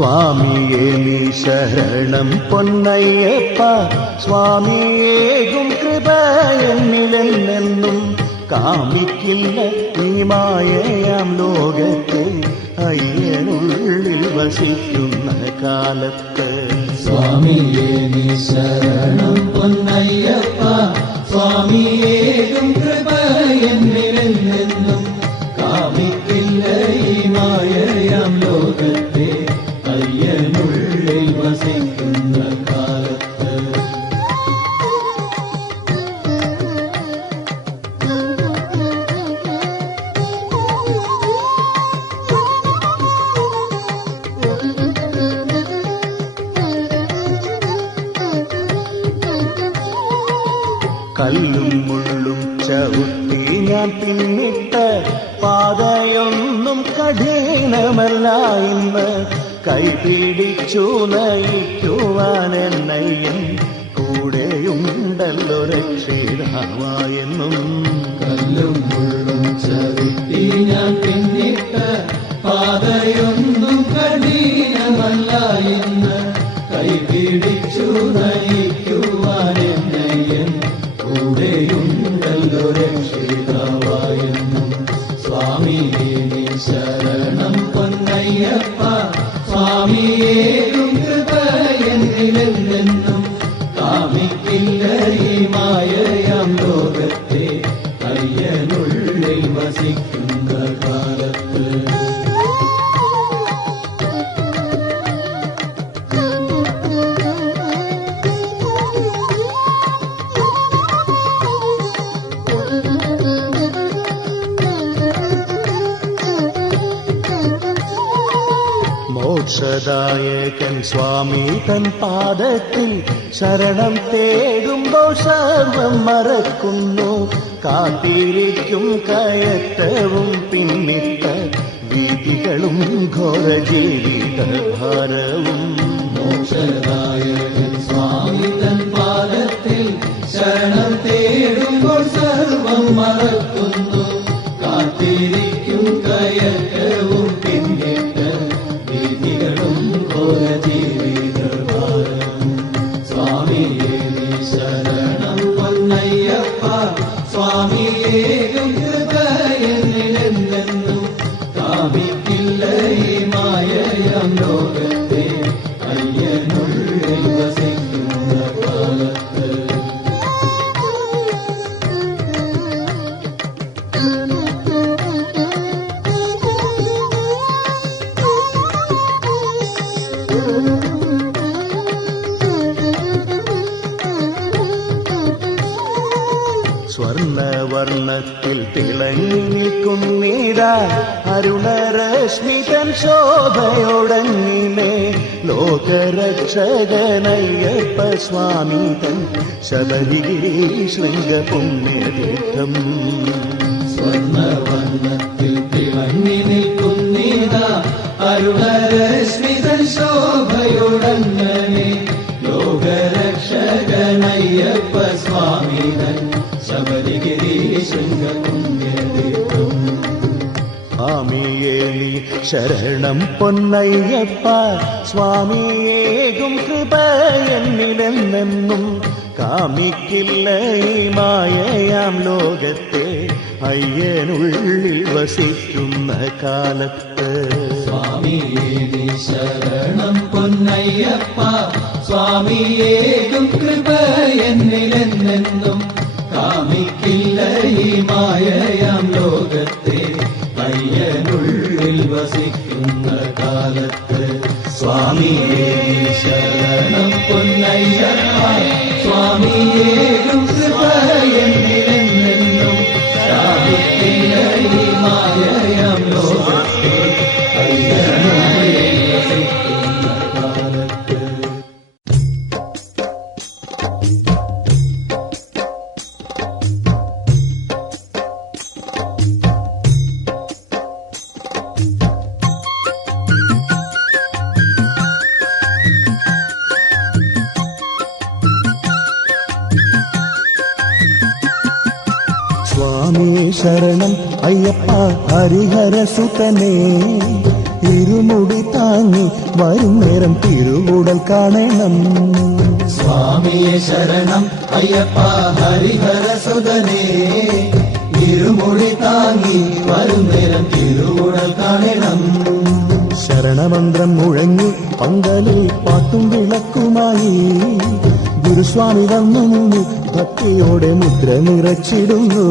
സ്വാമിയേ നീ ശരണം പൊന്നയ്യപ്പ സ്വാമിയേകും കൃപ എന്നിലെന്നെന്നും കാമിക്കില്ല ഈ മായയാം ലോകത്തെ അയ്യനുള്ളിൽ വസിക്കുന്ന കാലത്ത് സ്വാമിയേ നീ ശരണം പൊന്നയ്യപ്പ സ്വാമിയേകും കൃപ എന്നിലെന്നെന്നും കാമിക്കില്ല ഈ മായയാം ലോകത്തെ അയ്യനുള്ളിൽ വസിക്കുന്ന കാലത്ത് കല്ലും മുള്ളും ചവിട്ടി ഞാൻ പിന്നിട്ട പാതയൊന്നും കഠിനമല്ല ഇന്ന് കൈപിടിച്ചു നയിക്കുവാൻ എന്നയ്യൻ കൂടെയുണ്ടല്ലോ രക്ഷിതാവായെന്നും. കല്ലും മുള്ളും ചവിട്ടി ഞാൻ പിന്നിട്ട പാതയൊന്നും കഠിനമല്ല ഇന്ന് കൈപിടിച്ചു നയിക്കുവാൻ എന്നയ്യൻ കൂടെയുണ്ടല്ലോ രക്ഷിതാവായെന്നും. സ്വാമിയേ നീ ശരണം പൊന്നയ്യപ്പ സ്വാമിയേകും കൃപ എന്നിലെന്നെന്നും കാമിക്കില്ല ഈ മായയാം ലോകത്തെ അയ്യനുള്ളിൽ വസിക്കുന്ന കാലത്ത് മോക്ഷദായകൻ സ്വാമി തൻ പാദത്തിൽ ശരണം തേടുമ്പോൾ സർവം മറക്കുന്നു. കാത്തിരിക്കും കയറ്റവും പിന്നിട്ട വീതികളും ഘോര ജീവിത ഭാരവും. മോക്ഷദായകൻ സ്വാമി തൻ പാദത്തിൽ ശരണം തേടുമ്പോൾ സർവം മറക്കുന്നു. കാത്തിരിക്കും കയറ്റവും പിന്നിട്ട വീതികളും ഘോര ജീവിതഭാരം. സ്വാമിയേ നീ ശരണം പൊന്നയ്യപ്പ സ്വാമിയേകും കൃപ എന്നിലെന്നെന്നും കാമിക്കില്ല ഈ മായയാം ലോകത്തെ അയ്യനുള്ളിൽ വസിക്കുന്ന കാലത്ത് സ്വർണവർണ്ണത്തിൽ തിളങ്ങി നിൽക്കുന്നീടാ അരുണരശ്മി തൻ ശോഭയോടങ്ങിനെ ലോകരക്ഷകനയ്യപ്പ സ്വാമി തൻ ശബരിഗിരി ശൃംഗ പുണ്യതീർത്ഥം. സ്വർണവർണ്ണത്തിൽ തിളങ്ങി നിൽക്കുന്നീടാ അരുണരശ്മി തൻ ശോഭയോടങ്ങനെ ലോകരക്ഷകനയ്യപ്പ സ്വാമി തൻ ശബരിഗിരി ശൃംഗ പുണ്യതീർത്ഥം. സ്വാമിയേ നീ ശരണം പൊന്നയ്യപ്പ സ്വാമിയേകും കൃപ എന്നിലെന്നെന്നും കാമിക്കില്ല ഈ മായയാം ലോകത്തെ അയ്യനുള്ളിൽ വസിക്കുന്ന കാലത്ത്. സ്വാമിയേ നീ ശരണം പൊന്നയ്യപ്പ സ്വാമിയേകും കൃപ എന്നിലെന്നെന്നും കാമിക്കില്ല ഈ മായയാം ലോകത്തെ അയ്യനുള്ളിൽ വസിക്കുന്ന കാലത്ത്. സ്വാമിയേ നീ ശരണം പൊന്നയ്യപ്പ സ്വാമിയേകും കൃപ എന്നിലെന്നെന്നും കാമിക്കില്ല ഈ മായയാം ലോകത്തെ അയ്യനുള്ളിൽ വസിക്കുന്ന കാലത്ത്. സ്വാമിയേ ശരണം അയ്യപ്പ ഹരിഹരസുതനേ ഇരുമുടി താങ്ങി വരും നേരം തിരുവുടൽ കാണണം. സ്വാമിയെ ശരണം അയ്യപ്പ ഹരിഹര സുതനേ, ഇരുമുടി താങ്ങി വരും നേരം തിരുവുടൽ കാണണം. ശരണമന്ത്രം മുഴങ്ങി പന്തലിൽ പാട്ടും വിളക്കുമായി ഗുരുസ്വാമി വന്നു നിന്നു ഭക്തിയോടെ മുദ്ര നിറച്ചിടുന്നു.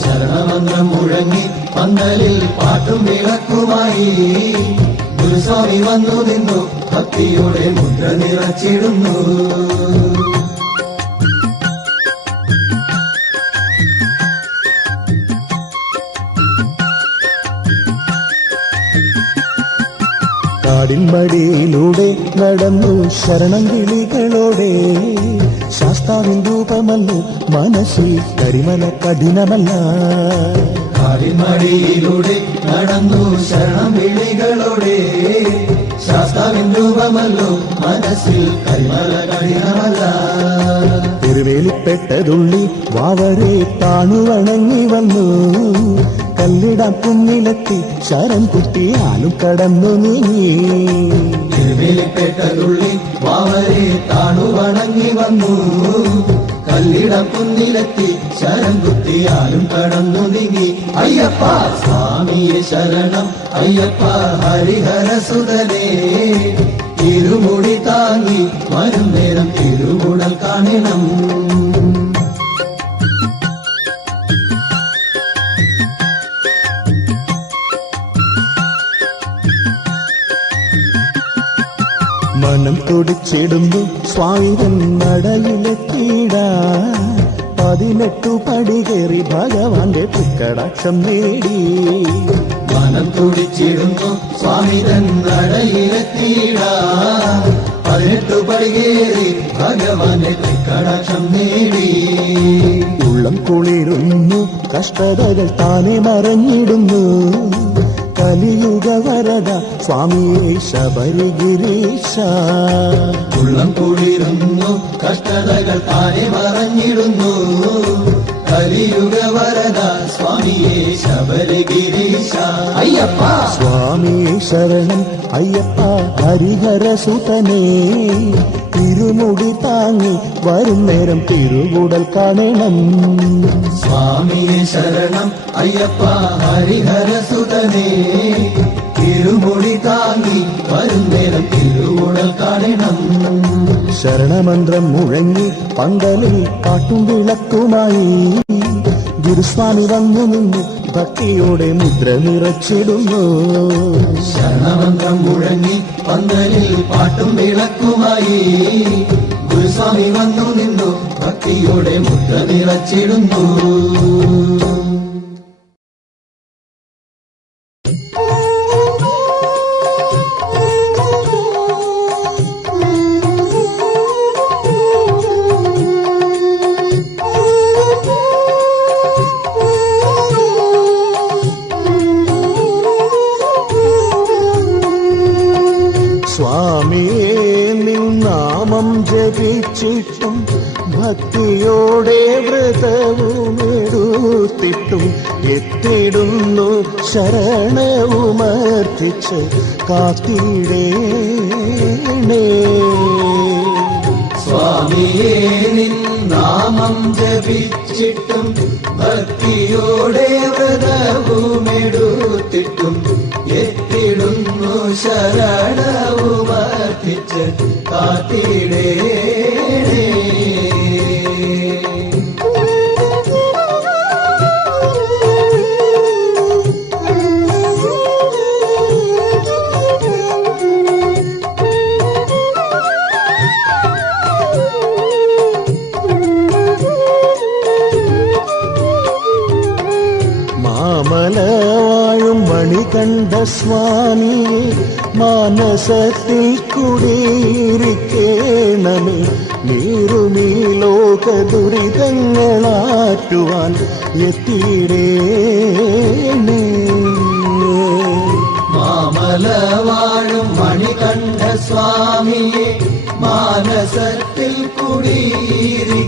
ശരണമന്ത്രം മുഴങ്ങി പന്തലിൽ പാട്ടും വിളക്കുമായി ഗുരുസ്വാമി വന്നു നിന്നു ഭക്തിയോടെ മുദ്ര നിറച്ചിടുന്നു. കാടിൻമടിയിലൂടെ നടന്നു ശരണം കിളികളോടെ, ശാസ്താവിൻ രൂപമല്ലോ മനസ്സിൽ കരിമല കഠിനമല്ല. കാടിൻമടിയിലൂടെ നടന്നു ശരണം വിളികളോടെ, ശാസ്താവിൻ രൂപമല്ലോ മനസ്സിൽ കരിമല കഠിനമല്ല. തിരുവേലിപ്പെട്ടതുള്ളി വാവരെ താണുവണങ്ങി വന്നു, കല്ലിടാം കുന്നിലെത്തി ശരം കുത്തിയാലും കടന്നു നീങ്ങി. തിരുവേലിപ്പെട്ടതുള്ളി വാവരെ താണുവണങ്ങി വന്നു, കല്ലിടം കുന്നിലെത്തി ശരം കുത്തിയാലും കടന്നു നീങ്ങി. അയ്യപ്പ സ്വാമിയെ ശരണം അയ്യപ്പ ഹരിഹര സുതനേ, ഇരുമുടി താങ്ങി വരും നേരം തിരുവുടൽ കാണണം. മനം തുടിച്ചിടുന്നു സ്വാമിതൻ നടയിലെത്തിയിടാ, 18 പടി കയറി ഭഗവാന്റെ തൃക്കടാക്ഷം നേടി. മനം തുടിച്ചിടുന്നു സ്വാമിതൻ നടയിലെത്തിയിടാ, 18 പടി കയറി ഭഗവാന്റെ തൃക്കടാക്ഷം നേടി. ഉള്ളം കുളിരുന്നു കഷ്ടതകൾ താനെ മറഞ്ഞിടുന്നു, കലിയുഗ വരദ സ്വാമിയെ ശബരിഗിരീശ. ഉള്ളം കുളിരുന്നു കഷ്ടതകൾ താനെ മറഞ്ഞിടുന്നു, കലിയുഗ വരദ സ്വാമിയെ ശബരിഗിരീശ. അയ്യപ്പ സ്വാമിയെ ശരണം അയ്യപ്പ ഹരിഹര സുതനേ, ഇരുമുടി താങ്ങി വരും നേരം തിരുവുടൽ കാണണം. സ്വാമിയെ ശരണം അയ്യപ്പ ഹരിഹര സുതനേ, ഇരുമുടി താങ്ങി വരും നേരം തിരുവുടൽ കാണണം. ശരണമന്ത്രം മുഴങ്ങി പന്തലിൽ പാട്ടും വിളക്കുമായി ഗുരുസ്വാമി വന്നു നിന്നു ഭക്തിയോടെ മുദ്ര നിറച്ചിടുന്നു. ശരണമന്ത്രം മുഴങ്ങി പന്തലിൽ പാട്ടും വിളക്കുമായി ഗുരുസ്വാമി വന്നു നിന്നു ഭക്തിയോടെ മുദ്ര നിറച്ചിടുന്നു. സ്വാമിയേ നിൻ നാമം ജപിച്ചിട്ടും ഭക്തിയോടെ വ്രതവുമെടുത്തിട്ടും എത്തിടുന്നു ശരണവുമർത്ഥിച്ച് കാത്തിടേണേ. സ്വാമിയേ നിൻ നാമം ജപിച്ചിട്ടും ഭക്തിയോടെ വ്രതവുമെടുത്തിട്ടും എത്തിടുന്നു ശരണവുമർത്ഥിച്ച് കാത്തിടേണേ. മാമലവാഴും മണികണ്ഠ സ്വാമിയെ മാനസത്തിൽ കുടിയിരിക്കേണമേ, നീറുമീ ലോക ദുരിതങ്ങളാറ്റുവാൻ എത്തിയിടേണേ. മാമലവാഴും മണികണ്ഠ സ്വാമിയെ മാനസത്തിൽ കുടിയിരിക്കേണമേ,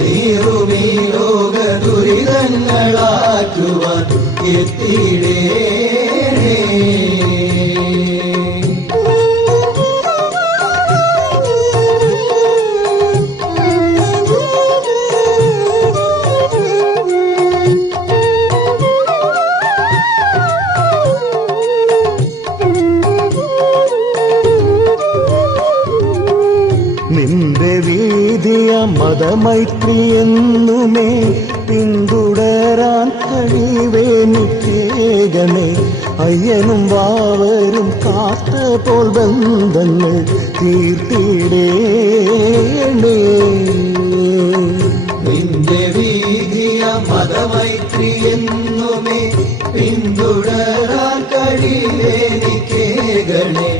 നീറുമീ ലോക ദുരിതങ്ങളാറ്റുവാൻ എത്തിയിടേണേ. മതമൈത്രി എന്നുമേ പിന്തുടരാൻ കഴിവേനിക്കേകണേ. അയ്യനും വാവരും കാത്ത പോൽ ബന്ധങ്ങൾ തീർത്തിടേണേ. നിന്റെ വീതിയ മതമൈത്രി എന്നുമേ പിന്തുടരാൻ കഴിവേനിക്കേകണേ.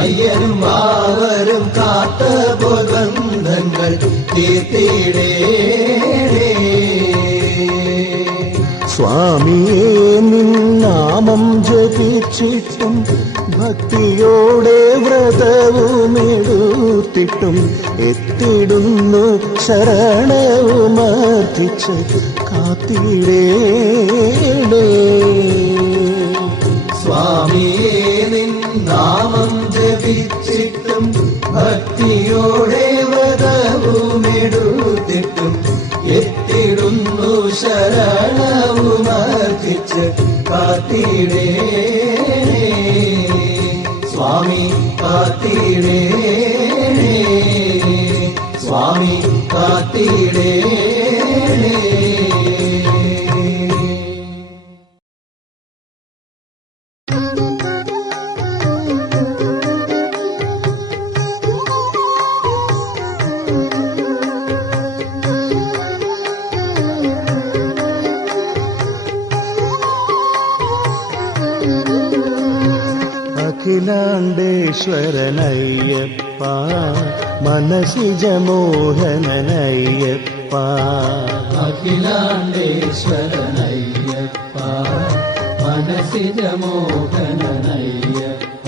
അയ്യനും വാവരും കാത്ത പോൽ ബന്ധങ്ങൾ തീർത്തിടേണേ. സ്വാമിയേ നിൻ നാമം ജപിച്ചിട്ടും ഭക്തിയോടെ വ്രതവുമെടുത്തിട്ടും എത്തിടുന്നു ശരണവുമർപ്പിച്ച് കാത്തിടേണേ. സ്വാമിയേ നിൻ നാമം ജപിച്ചിട്ടും ഭക്തിയോടെ വ്രതവുമെടുത്തിട്ടും എത്തിടുന്നു ശരണവുമർപ്പിച്ച് കാത്തിടേണേ. സ്വാമി കാത്തിടേണേ. സ്വാമി കാത്തിടേണേ. അഖിലാണ്ടേശ്വരനയ്യപ്പ മനസിജമോഹനനയ്യപ്പ. അഖിലാണ്ടേശ്വരനയ്യപ്പ മനസിജമോഹനനയ്യപ്പ.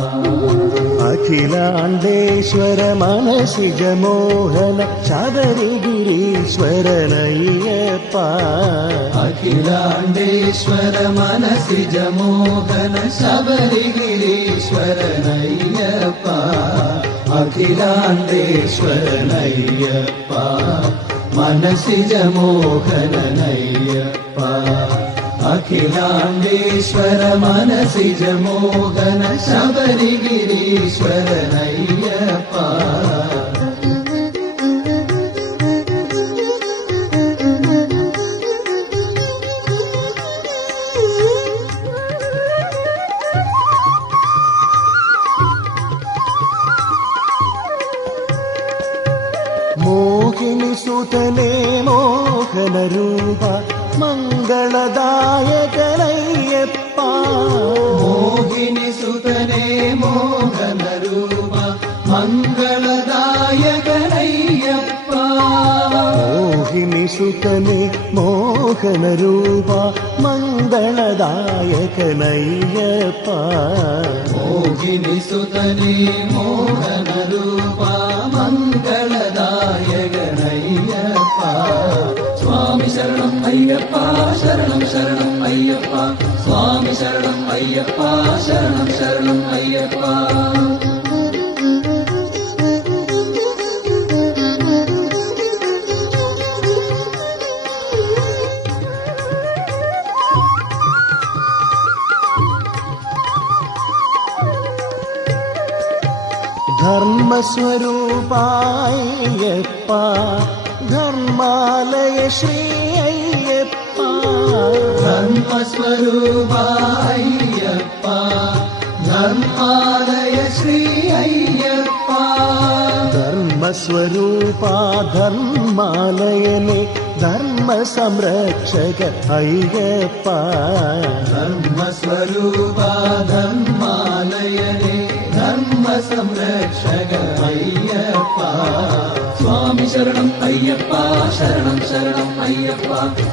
അഖിലാണ്ടേശ്വര മനസിജമോഹന ശബരിഗിരീശ്വരനയ്യപ്പ. അഖിലാണ്ടേശ്വര മനസിജമോഹന ശബരിഗിരീശ്വരനയ്യപ്പ. അഖിലാണ്ടേശ്വരനയ്യപ്പ മനസിജമോഹനനയ്യപ്പ. അഖിലാണ്ടേശ്വര മനസിജമോഹന ശബരിഗിരീശ്വരനയ്യപ്പ. മോഹിനി സുതനേ മോഹനരൂപ മംഗളദായകനയ്യപ്പ. മോഹിനി സുതനേ മോഹനരൂപ മംഗളദായകനയ്യപ്പ. മോഹിനി സുതനേ മോഹനരൂപ മംഗളദായകനയ്യപ്പ. മോഹിനി സുതനേ മോഹനരൂപ മംഗളദായകനയ്യപ്പ. സ്വാമി ശരണം അയ്യപ്പ ശരണം ശരണം അയ്യപ്പ. സ്വാമി ശരണം അയ്യപ്പ ശരണം ശരണം അയ്യപ്പ. ധർമ്മസ്വരൂപായപ്പ ധർമാലയ ശ്രീ അയ്യപ്പ. ധർമ്മസ്വരൂപായപ്പ ധർമാലയ ശ്രീ അയ്യപ്പ. ധർമ്മസ്വരൂപ ധർമാലയനെ ധർമ്മ സംരക്ഷക അയ്യപ്പ. ധർമ്മസ്വരൂപ ധർമാലയനെ ധർമ്മ സംരക്ഷക അയ്യപ്പ. സ്വാമി ശരണം അയ്യപ്പ ശരണം ശരണം അയ്യപ്പ.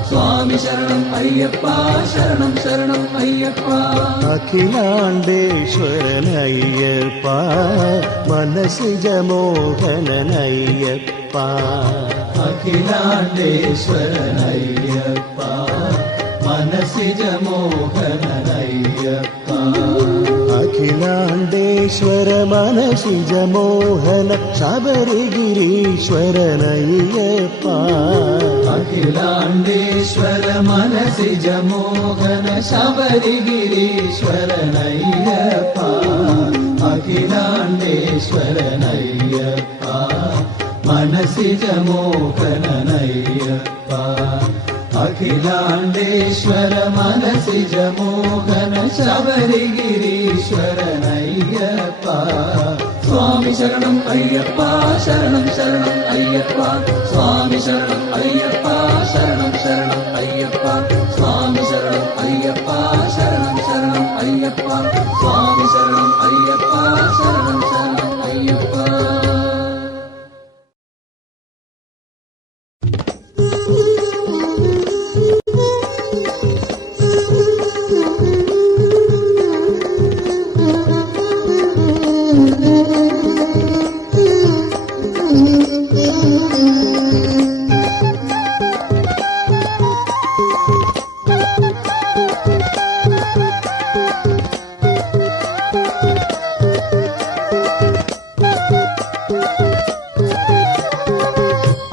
സ്വാമി ശരണം അയ്യപ്പ ശരണം ശരണം അയ്യപ്പ. അഖിലാണ്ടേശ്വരനയ്യപ്പ മനസിജമോഹനനയ്യപ്പ. അഖിലാണ്ടേശ്വരനയ്യപ്പ മനസിജമോഹനനയ്യപ്പ. അഖിലാണ്ടേശ്വര മനസിജമോഹന ശബരിഗിരീശ്വരനയ്യപ്പ. അഖിലാണ്ടേശ്വര മനസിജമോഹന ശബരിഗിരീശ്വരനയ്യപ്പ. അഖിലാണ്ടേശ്വരനയ്യപ്പ മനസിജ മോഹനനയ്യപ്പ അഖിലാണ്ടേശ്വര മനസിജ മോഹന ശബരിഗിരീശ്വരനയ്യപ്പ സ്വാമി ശരണം അയ്യപ്പ ശരണം ശരണം അയ്യപ്പ സ്വാമി ശരണം അയ്യപ്പ ശരണം ശരണം അയ്യപ്പ സ്വാമി ശരണം അയ്യപ്പ ശരണം ശരണം അയ്യപ്പ സ്വാമി ശരണം അയ്യപ്പ ശരണം ശരണം അയ്യപ്പ.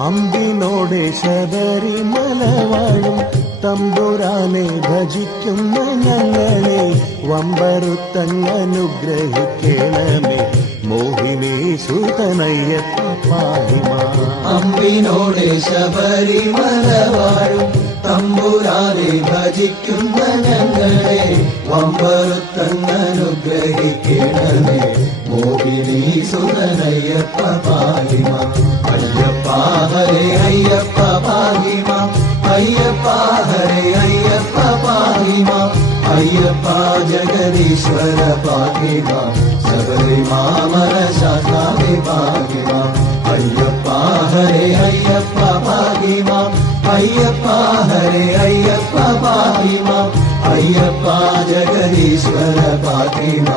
അമ്പിനോടെ ശബരിമല വാഴും തമ്പുരാനെ ഭജിക്കുന്ന ഞങ്ങളെ വമ്പറുത്തങ്ങനുഗ്രഹിക്കണമേ മോഹിനി സുതനയ്യപ്പ പാഹിമാ. അമ്പിനോടെ ശബരിമല വാഴും തമ്പുരാനെ ഭജിക്കുന്ന ഞങ്ങളെ വമ്പറുത്തങ്ങനുഗ്രഹിക്കണമേ മോഹിനി സുതനയ്യപ്പ പാഹിമ. അയ്യപ്പ ഹരേ അയ്യപ്പ പാഹിമ അയ്യപ്പ ഹരേ അയ്യപ്പ പാഹിമ അയ്യപ്പ ജഗദീശ്വര പാഹിമ ശബരിമാമല ശാസ്താവേ പാഹിമ. അയ്യപ്പ ഹരേ അയ്യപ്പ പാഹിമ അയ്യപ്പ ഹരേ അയ്യപ്പ പാഹിമ അയ്യപ്പ ജഗദീശ്വര പാഹിമ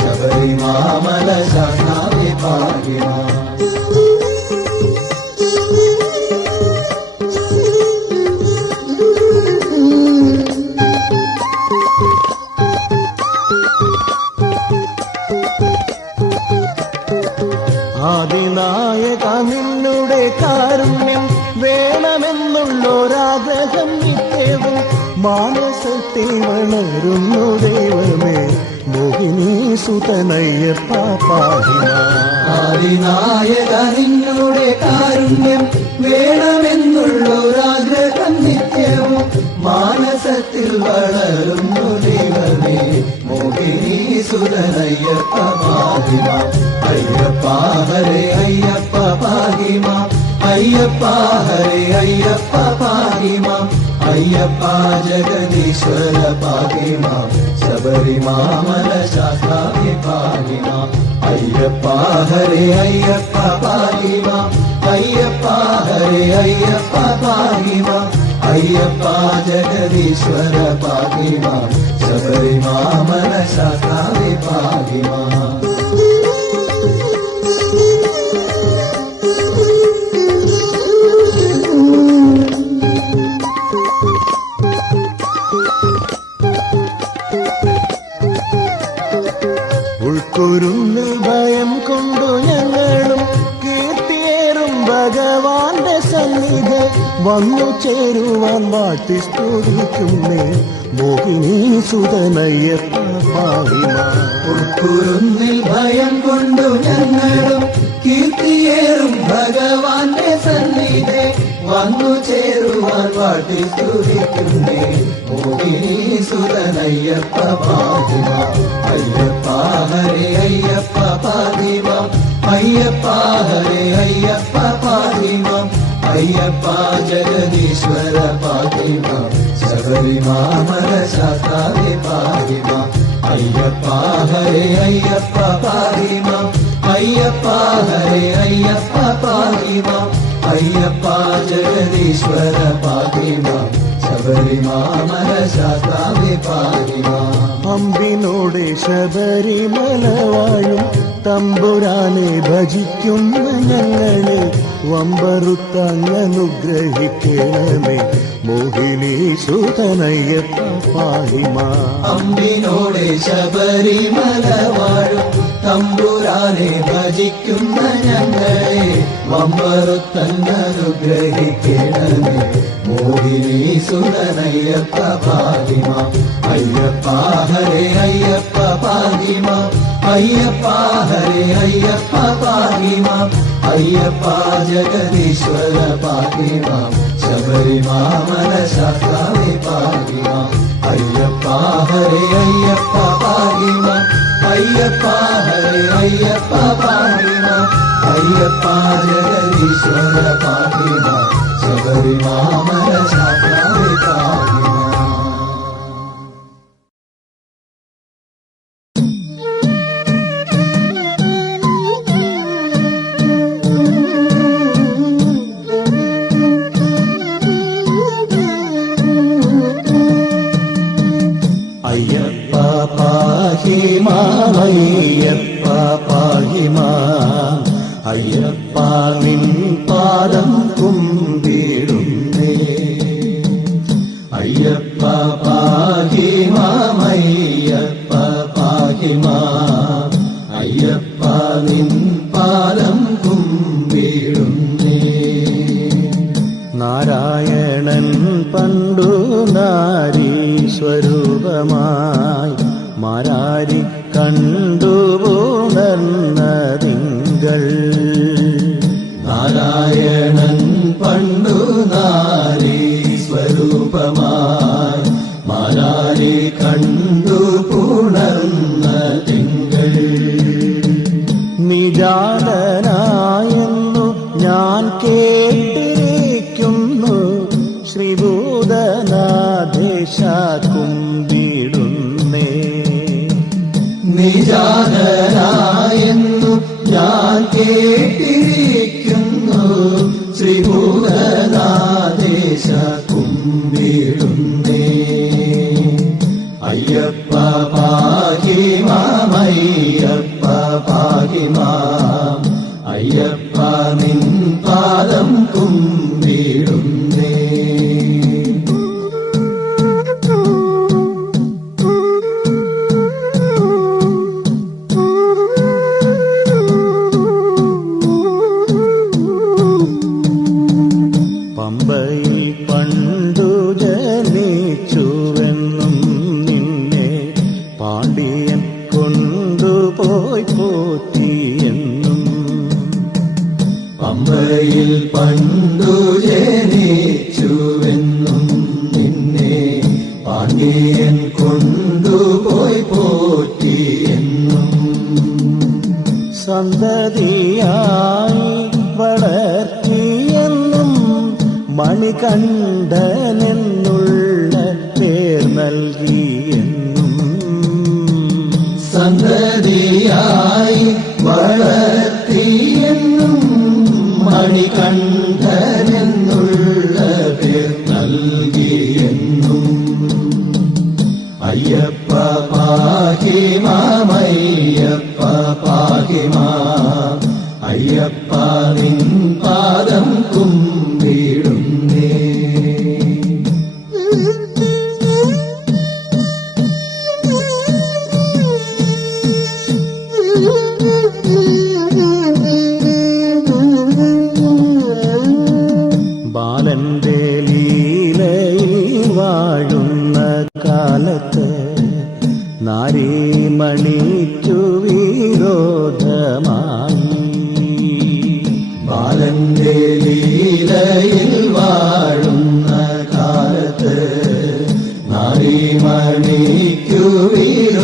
ശബരിമാമല ശാസ്താവേ പാഹിമ. ആദിനായക നിന്നുടെ കാരുണ്യം വേണമെന്നുള്ളൊരാഗ്രഹം നിത്യവും മാനസത്തിൽ വളരുന്നു ദൈവമേ മോഹിനി സുതനയ്യപ്പ പാഹിമ. ആദിനായക നിന്നുടെ കാരുണ്യം വേണമെന്നുള്ളൊരാഗ്രഹം നിത്യവും മാനസത്തിൽ വളരുന്നു ദൈവമേ മോഹിനി സുതനയ്യപ്പ പാഹിമ. അയ്യപ്പ ഹരേ അയ്യപ്പ പാഹിമ അയ്യപ്പ ഹരേ അയ്യപ്പ പാഹിമ അയ്യപ്പ ജഗദീശ്വര പാഹിമ ശബരിമാമല ശാസ്താവേ പാഹിമ. അയ്യപ്പ ഹരേ അയ്യപ്പ പാഹിമ അയ്യപ്പ ഹരേ അയ്യപ്പ പാഹിമ അയ്യപ്പ ജഗദീശ്വര പാഹിമ ശബരിമാമല ശാസ്താവേ പാഹിമ. ഉൾക്കുരുന്നിൽ ഭയം കൊണ്ടു ഞങ്ങളും കീർത്തിയേറും ഭഗവാന്റെ സന്നിധി വന്നു ചേരുവാൻ വാട്ടി സ്തുതിക്കുന്നേ മോഹിനി സുതനയ്യപ്പ പാഹിമ. ഉൾക്കുരുന്നിൽ ഭയം കൊണ്ടു ഞങ്ങളും കീർത്തിയേറും ഭഗവാന്റെ സന്നിധി വന്നു ചേരുവാൻ വാട്ടി സ്തുതിക്കുന്നേ മോഹിനി സുതനയ്യപ്പ പാഹിമ. അയ്യപ്പ ഹരേ അയ്യപ്പ പാഹിമ അയ്യപ്പ ഹരേ അയ്യപ്പ പാഹിമ അയ്യപ്പ ജഗദീശ്വര പാഹിമ ശബരിമാമല ശാസ്താവേ പാഹിമ. അയ്യപ്പ ഹരേ അയ്യപ്പ പാഹിമ അയ്യപ്പ ഹരേ അയ്യപ്പ പാഹിമ അയ്യപ്പ ജഗദീശ്വര പാഹിമ ശബരിമാമല ശാസ്താവേ പാഹിമ. അമ്പിനോടെ ശബരിമല വാഴും തമ്പുരാനെ ഭജിക്കുന്ന ഞങ്ങളെ വമ്പറുത്തങ്ങനുഗ്രഹിക്കണമേ മോഹിനി സുതനയ്യപ്പ പാഹിമ. അമ്പിനോടെ ശബരിമല വാഴും തമ്പുരാനെ ഭജിക്കുന്ന ഞങ്ങളെ വമ്പറുത്തങ്ങനുഗ്രഹിക്കണമേ മോഹിനി സുതനയ്യപ്പ പാഹിമ. അയ്യപ്പ ഹരേ അയ്യപ്പ പാഹിമ അയ്യപ്പ ഹരേ അയ്യപ്പ പാഹിമ അയ്യപ്പ ജഗദീശ്വര പാഹിമാം ശബരിമാമല ശാസ്താവേ പാഹിമാം അയ്യപ്പ ഹരേ അയ്യപ്പ പാഹിമാം അയ്യപ്പ ഹരേ അയ്യപ്പ പാഹിമാം അയ്യപ്പ ജഗദീശ്വര പാഹിമാം ശബരിമാമല ശാസ്താവേ പാഹിമാം. അയ്യപ്പ പാഹിമാം അയ്യപ്പ പാഹിമാം അയ്യപ്പ നിൻ പാദം കുമ്പിടുന്നേ അയ്യപ്പ പാഹിമാം അയ്യപ്പ പാഹിമാം അയ്യപ്പ നിൻ പാദം കുമ്പിടുന്നേ. നാരായണൻ പണ്ടു നാരീസ്വരൂപമായി മാരാരി കണ്ടുപുണർന്നതിങ്കൾ നാരായണൻ പണ്ടു നാരീ സ്വരൂപമായി മാരാരി കണ്ടു പുണർന്ന തിങ്കൾ. നിജാതനായെന്നു ഞാൻ കേട്ടിരിക്കുന്നു ശ്രീഭൂതനാഥേശ കുമ്പിടുന്നേ നിജാതനായെന്നു ഞാൻ കേട്ടിരിക്കുന്നു ശ്രീഭൂതനാഥേശ കുമ്പിടുന്നേ. അയ്യപ്പ പാഹിമാം അയ്യപ്പ പാഹിമാം അയ്യപ്പ നിൻ പാദം കുമ്പിടുന്നേ. പമ്പയിൽ പണ്ടു ജനിച്ചുവെന്നും നിന്നെ പാണ്ഡ്യൻ കൊണ്ടുപോയി പോറ്റിയെന്നും പമ്പയിൽ പണ്ടു ജനിച്ചുവെന്നും നിന്നെ പാണ്ഡ്യൻ കൊണ്ടുപോയി പോറ്റിയെന്നും സന്തതിയായി വളർത്തിയെന്നും മണികണ്ഠനെന്നുള്ള പേർ നൽകിയെന്നും സന്തതിയായി വളർത്തിയെന്നും മണികണ്ഠനെന്നുള്ള പേർ നൽകിയെന്നും. അയ്യപ്പ പാഹിമാം അയ്യപ്പ പാഹിമാം അയ്യപ്പ നിൻ പാദം കുമ്പിടുന്നേ. ബാലന്റെ ലീലയിൽ വാഴുന്ന കാലത്ത് നാരീമണിക്കു വിരോധമായി ബാലന്റെ ലീലയിൽ വാഴുന്ന കാലത്ത് നാരീമണിക്കു വിരോധമായി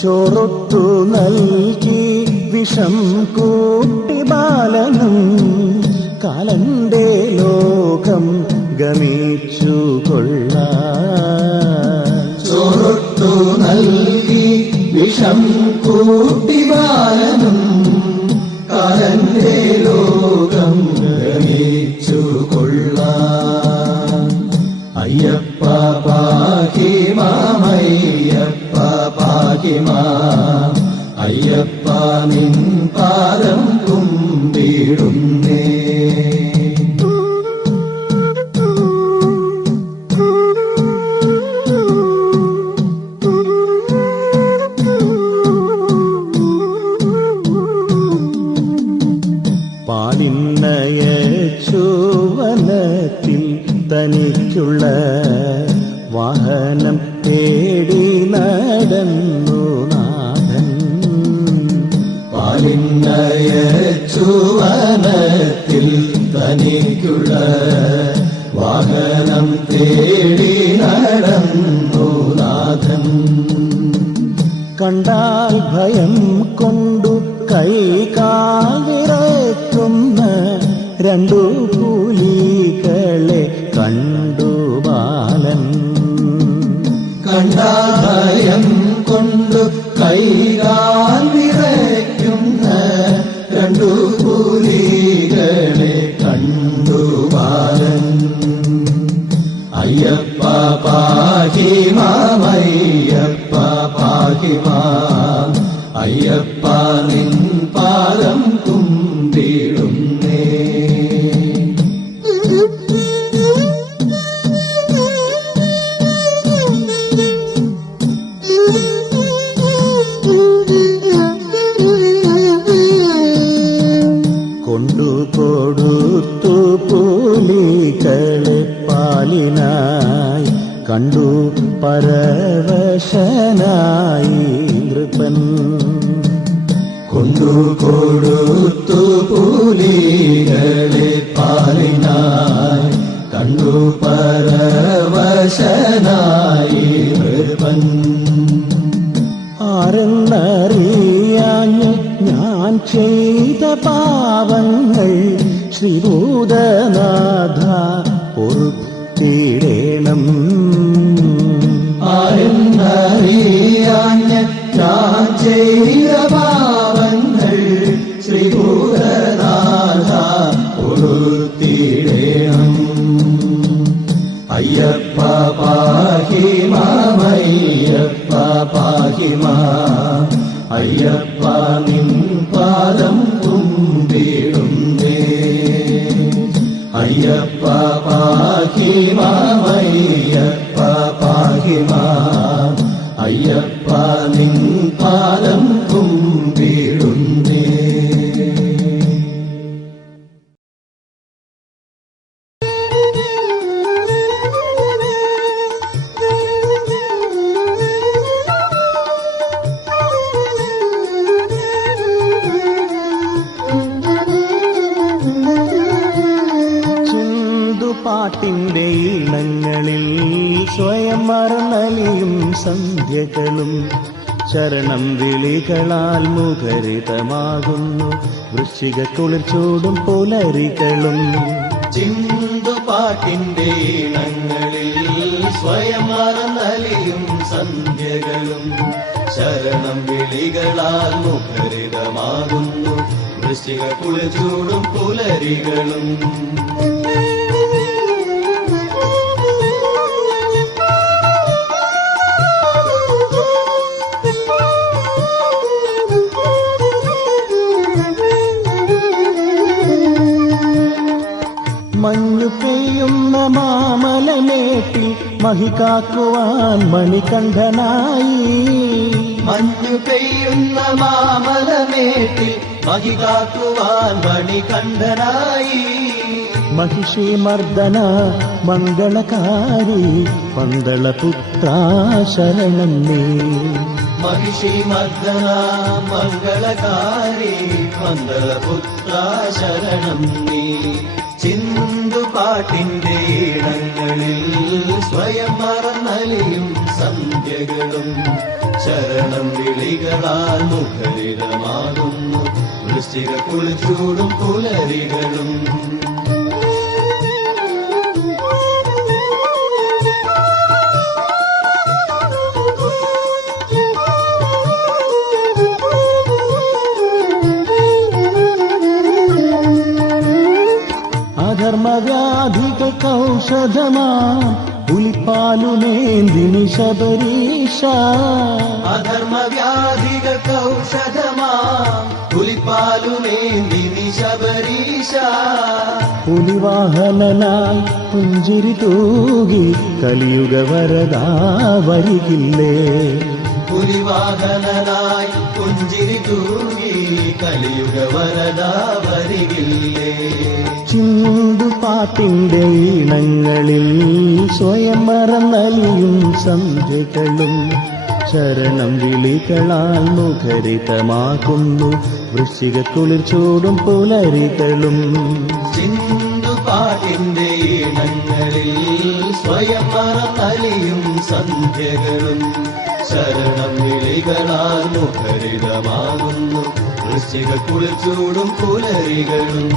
ചോറൊട്ടു നൽകി വിഷം കൂട്ടി ബാലനും കാലന്റെ ലോകം ഗമിച്ചു കൊള്ളാൻ ചോറൊട്ടു നൽകി വിഷം കൂട്ടി ബാലനും കാലന്റെ ലോകം ഗമിച്ചു കൊള്ളാൻ. അയ്യപ്പ പാഹിമാം അയ്യപ്പ പാഹിമാം അയ്യപ്പ നിൻ പാദം കുമ്പിടുന്നേ. പാലിന്നയച്ചുവനത്തിൽ തനിക്കുള്ള വാഹനം തേടി നടന്നു നാഥൻ തിരുവനത്തിൽ തനിക്കുള്ള വാഹനം തേടി നടന്നു നാഥൻ. കണ്ടാൽ ഭയം കൊണ്ടു കൈകാൽ വിറയ്ക്കുന്ന രണ്ടു പുലികളെ കണ്ടു ബാലൻ. കണ്ടാൽ ഭയം കൊണ്ടു കൈകാൽ വിറയ്ക്കുന്ന രണ്ടു പുലികളെ കണ്ടു ബാലൻ. അയ്യപ്പ പാഹി മാം, അയ്യപ്പ പാഹി മാം, അയ്യപ്പ നിൻ പാദം കുമ്പിടുന്നേ. കൊണ്ടുകൊടുത്തു പുലികളെ പാലിനായി കണ്ടു പരവശനായി നൃപൻ. കൊണ്ടുകൊടുത്തു പുലികളെ പാലിനായി കണ്ടു പരവശനായി നൃപൻ. ആരെന്നറിയാഞ്ഞ് ഞാൻ ചെയ്ത പാവങ്ങൾ ശ്രീഭൂതനാഥ പൊറുത്തിടേണം. ആരെന്നറിയാഞ്ഞ് ഞാൻ ചെയ്ത പാവങ്ങൾ ശ്രീഭൂതനാഥ പൊറുത്തിടേണം. അയ്യപ്പ പാഹി മാം, അയ്യപ്പ പാഹി മാം, അയ്യപ്പ നിൻ പാദം കുമ്പിടുന്നേ. അയ്യപ്പ പാഹി മാം, അയ്യപ്പ പാഹി മാം, അയ്യപ്പ നിൻ പാദം കുമ്പിടുന്നേ. പാട്ടിന്റെ ഈണങ്ങളിൽ സ്വയം മറന്നലിയും സന്ധ്യകളും ശരണം വിളികളാൽ മുഖരിതമാകുന്നു വൃശ്ചിക കുളിർച്ചൂടും പുലരികളും. ചിന്തുപാട്ടിന്റെ ഈണങ്ങളിൽ സ്വയം മറന്നലിയും സന്ധ്യകളും ശരണം വിളികളാൽ മുഖരിതമാകുന്നു വൃശ്ചിക കുളിർച്ചൂടും പുലരികളും. മഞ്ഞു പെയ്യുന്ന മാമലമേട്ടിൽ മഹികാക്കുവാൻ മണികണ്ഠനായി. മഞ്ഞു പെയ്യുന്ന മാമലമേട്ടിൽ മഹികാക്കുവാൻ മണികണ്ഠനായി. महिषी मर्दन मंगलकारी पंदलपुत्रा शरणं नी महिषी मर्दन मंगलकारी पंदलपुत्रा शरणं नी ചിന്തുപാട്ടിന്റെ ഇടങ്ങളിൽ സ്വയം മറന്നലിയും സന്ധ്യകളും ശരണം വിളികളാൽ മുഖരിതമാകുന്നു വൃശ്ചിക കുളിച്ചൂടും പുലരികളും. അധർമ്മവ്യാധികൗഷധമാ പുലിപ്പാലുമേന്തിനി ശബരീശ. അധർമ്മവ്യാധികൗഷധമാ പുലിപ്പാലുമേന്തിനി ശബരീശ. പുലിവാഹനനായി പുഞ്ചിരി തൂകി കലിയുഗ വരദാ വരികില്ലേ. പുലിവാഹനനായി പുഞ്ചിരി തൂകി കലിയുഗ വരദാ വരികില്ലേ. ചിന്തുപാട്ടിന്റെ ഇണങ്ങളിൽ സ്വയം മറന്നലിയും സന്ധ്യകളും ശരണം വിളികളാൽ മുഖരിതമാകുന്നു വൃശ്ചികക്കുളിർ ചൂടും പുലരികളും. ചിന്തുപാട്ടിന്റെ ഈണങ്ങളിൽ സ്വയം മറന്നലിയും സന്ധ്യകളും ശരണം വിളികളാൽ മുഖരിതമാകുന്നു വൃശ്ചികക്കുളിർ ചൂടും പുലരികളും.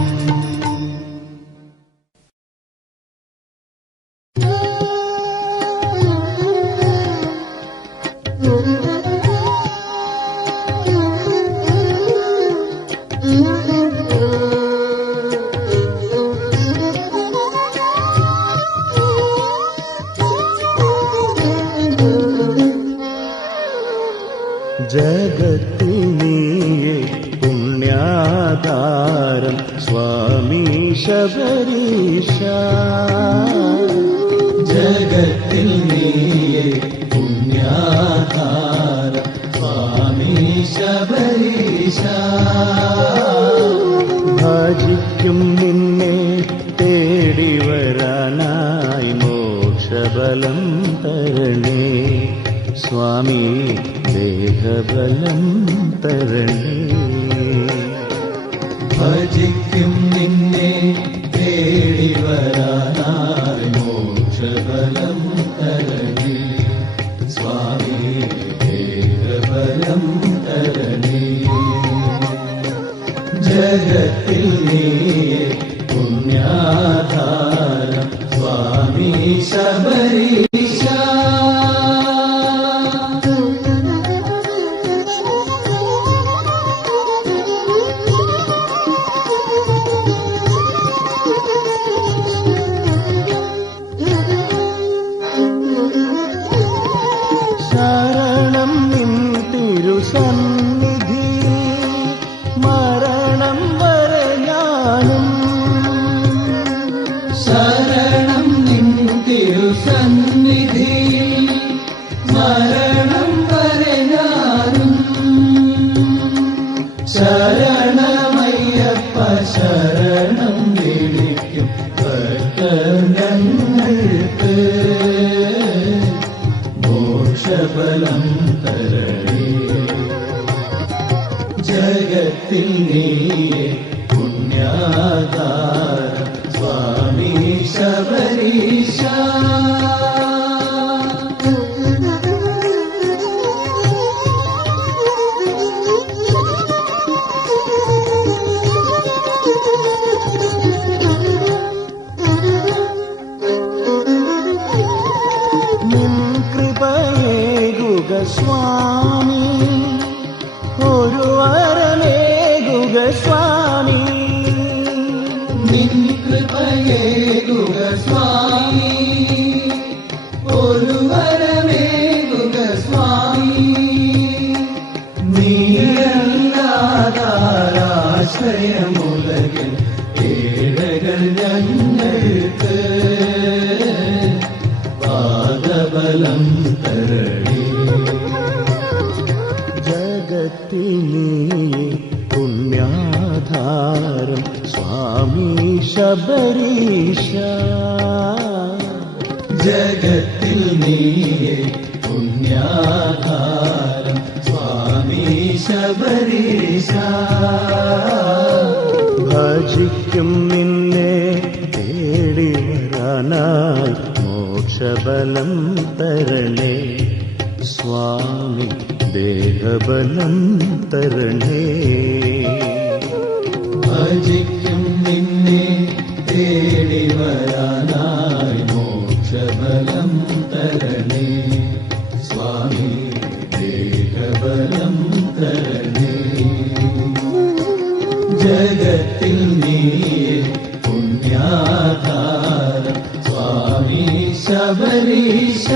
ജഗത്തിൽ നീയേ പുണ്യാധാരം സ്വാമി ശബരീശ. ജഗത്തിൽ നീയേ പുണ്യാധാരം സ്വാമി ശബരീശ. ഭജിക്കും നിന്നെ തേടി വരാനായി മോക്ഷബലം തരണേ സ്വാമി ദേഹബലം തരണേ. ഭജിക്കും നിന്നെ തേടി വരാനായി മോക്ഷബലം തരണേ സ്വാമി ദേഹബലം തരണേ. ജഗത്തിൽ നീയേ പുണ്യാധാരം സ്വാമി ശബരീശ. ശരണം നിൻ തിരുസന്നിധി മരണം വരെ ഞാനും. ശരണം നിൻ തിരുസന്നിധി മരണം വരെ ഞാനും. ശരണമയ്യപ്പ ശരണം വിളിക്കും ഭക്തജനങ്ങൾക്ക് മോക്ഷബലം തരണേ. ജഗത്തിൽ നീയേ പുണ്യാധാരം സ്വാമി ശബരീശ. നിൻ കൃപയേകുക സ്വാമി ഒരു വരമേകുക സ്വാമി. നിൻ കൃപയേകുക സ്വാമി ഒരു വരമേകുക സ്വാമി. നീയല്ലാതാരാശ്രയമുലകിൽ ഏഴകൾ ഞങ്ങൾക്ക് പാദബലം തരണേ. ജഗത്തിൽ നീയേ പുണ്യാധാരം സ്വാമി ശബരീശ. ജഗത്തിൽ നീയേ പുണ്യാധാരം സ്വാമി ശബരീശ. ഭജിക്കും നിന്നെ തേടി വരാനായി മോക്ഷബലം തരണേ സ്വാമി ദേഹബലം തരണേ. ഭജിക്കും നിന്നെ തേടി വരാനായി മോക്ഷബലം തരണേ സ്വാമി ദേഹബലം തരണേ. ജഗത്തിൽ നീയേ പുണ്യാധാരം സ്വാമി ശബരീശ.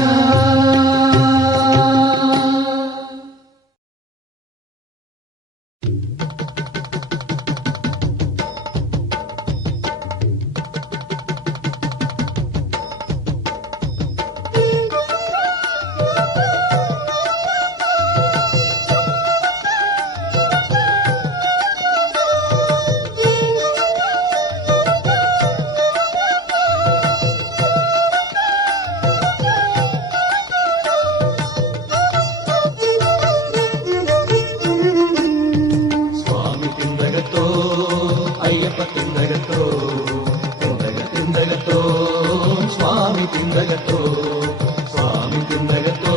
തിന്തകത്തോ സ്വാമി തിന്തകത്തോ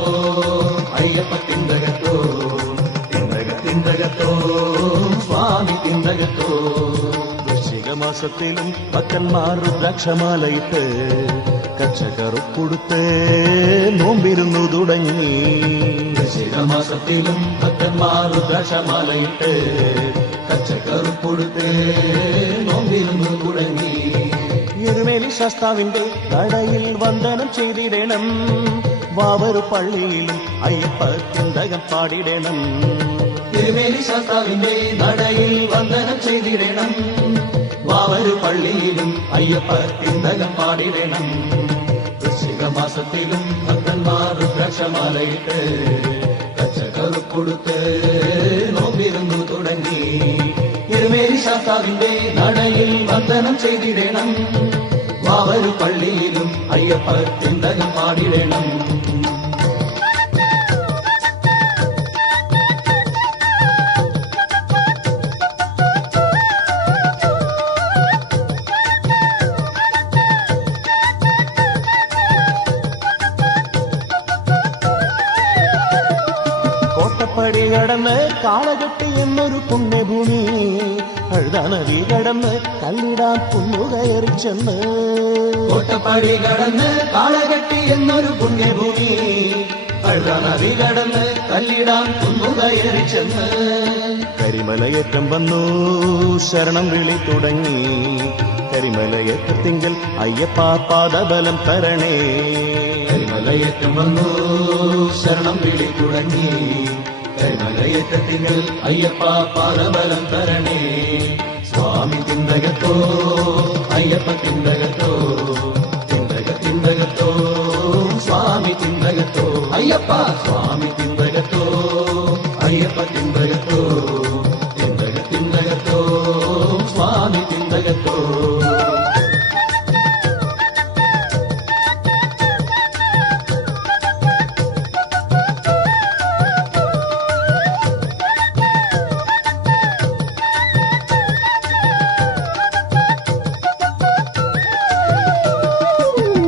അയ്യപ്പ തിന്തകത്തോ തിന്തകത്തോ സ്വാമി തിന്തകത്തോ മാസത്തിലും ഭക്തന്മാർ രുദ്രാക്ഷമാലയിട്ട് കച്ചകറുക്കൊടുത്ത് നോമ്പിരുന്നു തുടങ്ങി. മാസത്തിലും ഭക്തന്മാർ രുദ്രാക്ഷമാലയിട്ട് കച്ചകറുക്കൊടുത്ത് നോമ്പിരുന്നു തുടങ്ങി. എരുമേലി ശാസ്താവിന്റെ കടയിൽ വന്ദനം ചെയ്തിടണം, വാവരു പള്ളിയിലും അയ്യപ്പ തിന്തകം പാടിടണം. എരുമേലി ശാസ്താവിന്റെ നടയിൽ വന്ദനം ചെയ്തിടണം, വാവരു പള്ളിയിലും അയ്യപ്പ തിന്തകം പാടിടണം. വൃശ്ചിക മാസത്തിലും ഭക്തന്മാർ രുദ്രാക്ഷമാലയിട്ട് കച്ചകറുക്കൊടുത്ത് നോമ്പിരുന്നു തുടങ്ങി. എരുമേലി ശാസ്താവിന്റെ നടയിൽ വന്ദനം ചെയ്തിടണം, വാവരു പള്ളിയിലും അയ്യപ്പ തിന്തകം പാടിടണം. കോട്ടപ്പടി കടന്ന് കാളകെട്ടി എന്നൊരു പുണ്യഭൂമി, നദി കടന്ന് കല്ലിടാൻ കുന്നുകയറി ചെന്ന്. കോട്ടപ്പടി കടന്ന് കാളകെട്ടി എന്നൊരു പുണ്യഭൂമി, നദി കടന്ന് കല്ലിടാൻ കുന്നുകയറി ചെന്ന്. കരിമലയേറ്റം വന്നു ശരണം വിളി തുടങ്ങി, കരിമലയേറ്റത്തിങ്കൽ അയ്യപ്പ പാദബലം തരണേ. കരിമലയേറ്റം വന്നു ശരണം വിളി തുടങ്ങി, കരിമലയേറ്റത്തിങ്കൽ അയ്യപ്പ പാദബലം തരണേ. സ്വാമി തിന്തകത്തോ അയ്യപ്പ തിന്തകത്തോ തിന്തകത്തോ സ്വാമി തിന്തകത്തോ അയ്യപ്പ സ്വാമി തിന്തകത്തോ അയ്യപ്പ തിന്തകത്തോ തിന്തകത്തോ സ്വാമി തിന്തകത്തോ.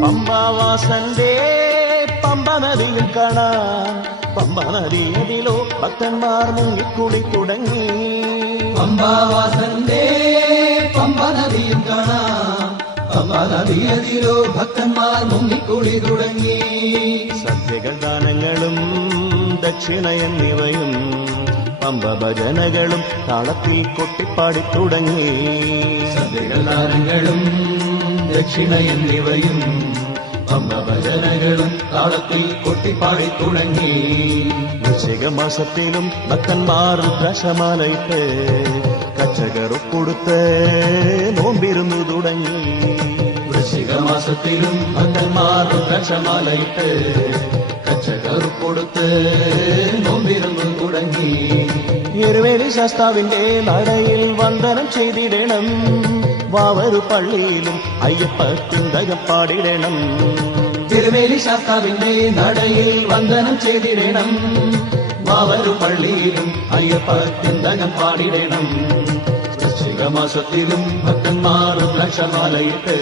പമ്പാവാസന്റെ പമ്പ നദിയും കാണാൻ, പമ്പ നദിയതിലോ ഭക്തന്മാർ മുങ്ങിക്കുളി തുടങ്ങി. പമ്പാവാസന്റെ പമ്പ നദിയും കാണാം, പമ്പ നദിയതിലോ ഭക്തന്മാർ മുങ്ങിക്കുളി തുടങ്ങി. സദ്യകൾ ദാനങ്ങളും ദക്ഷിണ എന്നിവയും പമ്പ ഭജനകളും താളത്തിൽ കൊട്ടിപ്പാടി തുടങ്ങി. സദ്യകൾ ദാനങ്ങളും ദക്ഷിണ എന്നിവയും പമ്പ ഭജനകളും താളത്തിൽ കൊട്ടിപ്പാടി തുടങ്ങി. വൃശ്ചിക മാസത്തിലും ഭക്തന്മാർ രുദ്രാക്ഷമാലയിട്ട് കച്ചകറുക്കൊടുത്ത് നോമ്പിരുന്നു തുടങ്ങി. വൃശ്ചിക മാസത്തിലും ഭക്തന്മാർ രുദ്രാക്ഷമാലയിട്ട് കച്ചകറുക്കൊടുത്ത് നോമ്പിരുന്നു തുടങ്ങി. എരുമേലി ശാസ്താവിന്റെ നടയിൽ വന്ദനം ചെയ്തിടണം, വാവരു പള്ളിയിലും അയ്യപ്പ തിന്തകം പാടിടണം. തിരുവേലി ശാസ്താവിന്റെ നടയിൽ വന്ദനം ചെയ്തിടണം, വാവരു പള്ളിയിലും അയ്യപ്പ തിന്തകം പാടിടണം. വൃശ്ചിക മാസത്തിലും ഭക്തന്മാർ രുദ്രാക്ഷമാലയിട്ട്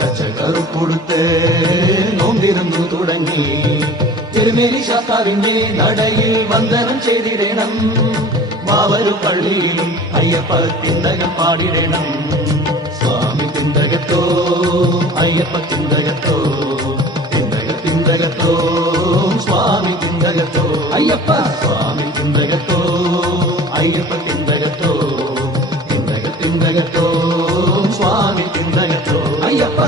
കച്ചകറുക്കൊടുത്ത് നോമ്പിരുന്നു തുടങ്ങി. തിരുമേലി ശാസ്താവിന്റെ നടയിൽ വന്ദനം ചെയ്തിടണം, വാവരു പള്ളിയിലും അയ്യപ്പ തിന്തകം പാടിടണം. സ്വാമി തിന്തകത്തോ അയ്യപ്പ തിന്തകത്തോ തിന്തകത്തോ സ്വാമി തിന്തകത്തോ അയ്യപ്പ സ്വാമി തിന്തകത്തോ അയ്യപ്പ തിന്തകത്തോ തിന്തകത്തോ സ്വാമി തിന്തകത്തോ അയ്യപ്പ.